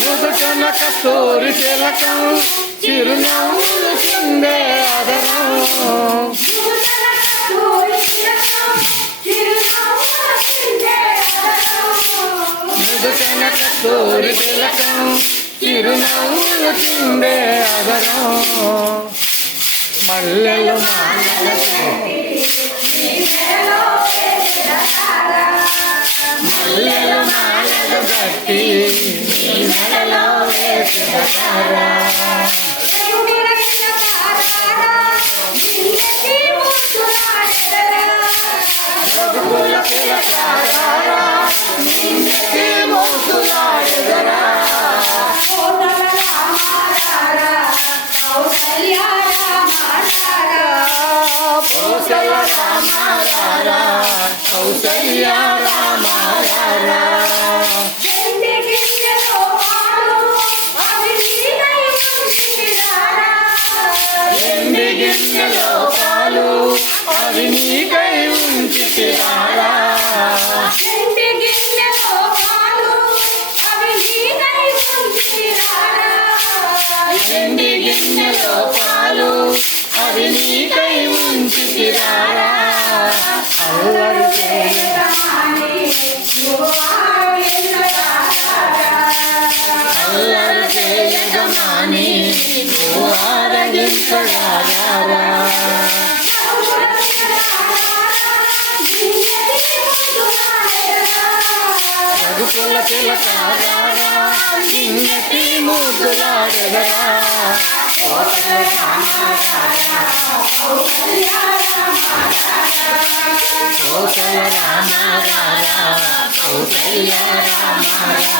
నుదుటన కస్తూరి తిలకం చిరునవ్వులు చిందే అదరం నుదుటన కస్తూరి తిలకం చిరునవ్వులు చిందే అదరం మల్లెలు మల్లెలు మాలలు గట్టి మెడలో వేసుకుంటారా రఘుకుల తిలకారా నిన్నటి మోసులాడెదరా కౌసల్య రామారా కౌసల్య రామారా ఎండి గిన్నెలో పాలు అవి నీకై ఉంచితిరారా ఎండి గిన్నెలో పాలు అవి నీకై ఉంచితిరారా అల్లరి అల్లరి చేయగమాని ఆరగించగారా రఘుకుల తిలకారా నిన్నటి ముద్దులాడెదరా కౌసల్య రామారా కౌసల్య రామారా